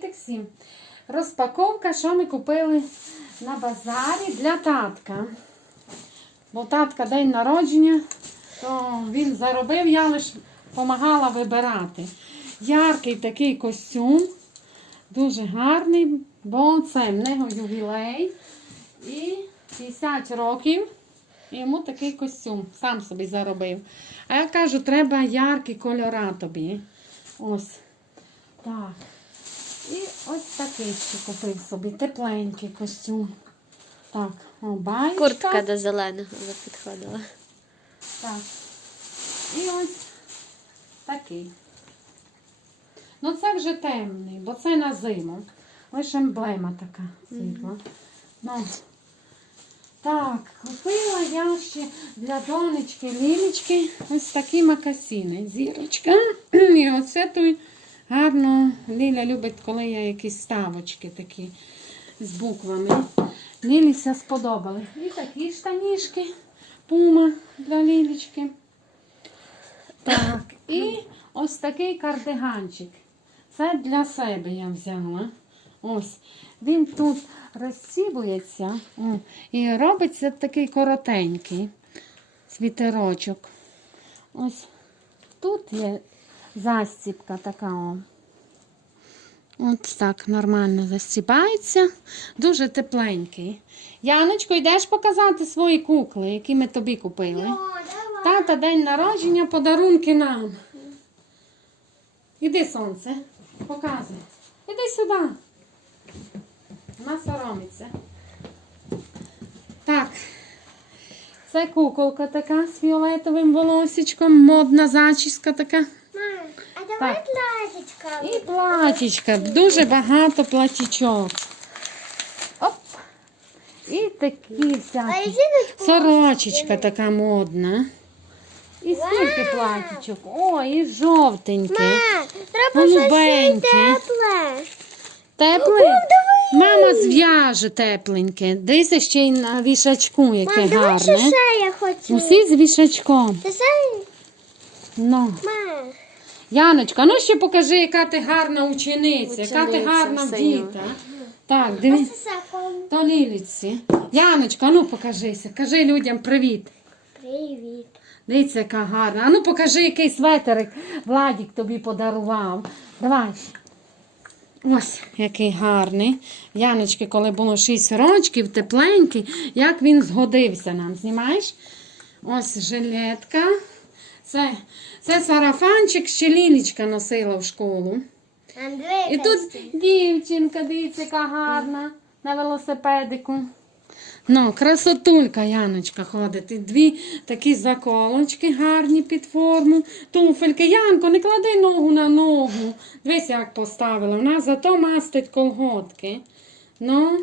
Привітик! Розпаковка, що ми купили на базарі для татка. Бо татка день народження, то він заробив, я лише допомагала вибирати. Яркий такий костюм, дуже гарний, бо це в нього ювілей. І 50 років. І йому такий костюм сам собі заробив. А я кажу, треба яркі кольора тобі. Ось. Так. І ось такий ще купив собі тепленький костюм. Так, о, баєчка. Куртка до зеленого вже підходила. Так. І ось такий. Ну це вже темний, бо це на зиму. Лише емблема така світла. Ну. Так, купила я ще для донечки Лілічки ось такі макасини. Зірочка. І оце той гарно. Ліля любить, коли є якісь ставочки такі з буквами. Ліліся сподобали. І такі штанішки. Пума для Лілічки. Так, і ось такий кардиганчик. Це для себе я взяла. Ось. Він тут розсібується і робиться такий коротенький світерочок. Ось тут є застібка така. О. От так нормально застібається. Дуже тепленький. Яночко, йдеш показати свої кукли, які ми тобі купили. Тата день народження, подарунки нам. Іди, сонце, показуй. Іди сюди. Вона соромиться. Так. Це куколка така з фіолетовим волосечком, модна зачіска така. Давай Так. платічка. І платічка, дуже багато платічок. Оп. І такі всякі. Сорочечка така модна. І скільки платічок. О, і жовтеньке. Мам, треба щось Голубеньке. тепле. Тепле? Мама зв'яже тепленьке. Дивися ще й на вішачку, яке Мам, давай ще гарне. ще я хочу. Усі з вішачком. Ти ще? Ну. Мам. Яночка, ну ще покажи, яка ти гарна учениця, яка ти Учениця, гарна діта. Так, це. То ліліці. Яночка, ну покажися. Кажи людям привіт. Привіт. Дивіться, яка гарна. А ну покажи, який светерик Владік тобі подарував. Давай. Ось який гарний. Яночки, коли було 6 рочків, тепленький, як він згодився нам. Знімаєш? Ось жилетка. Це, це сарафанчик, ще Лілічка носила в школу. І тут дівчинка, дивіться, яка гарна на велосипедику. Ну, красотулька Яночка ходить. І дві такі заколочки гарні під форму. Туфельки. Янко, не клади ногу на ногу. Дивись, як поставила. Вона зато мастить колготки. Ну,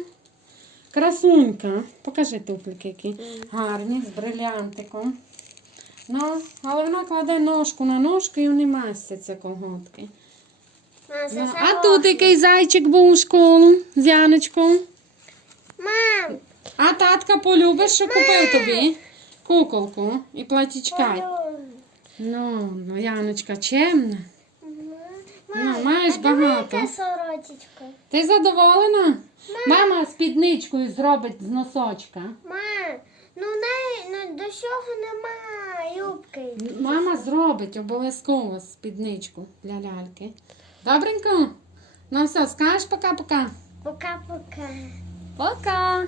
красунька. Покажи туфельки, які гарні, з брилянтиком. Ну, але вона кладе ножку на ножку і вони мастяться колготки. Мам, Ну, а тут який зайчик був у школу з Яночком. Мам. А татка полюбиш, що купив тобі куколку і платічка. Ну, ну Яночка чемна. Мам, Ну, маєш а багато. сорочечка? Ти задоволена? Мама спідничкою зробить з носочка. Мам, ну не, ну до цього нема юбки. Мама зробить обов'язково спідничку для ляльки. Добренько? Ну все, скажеш пока-пока. Пока-пока. Пока.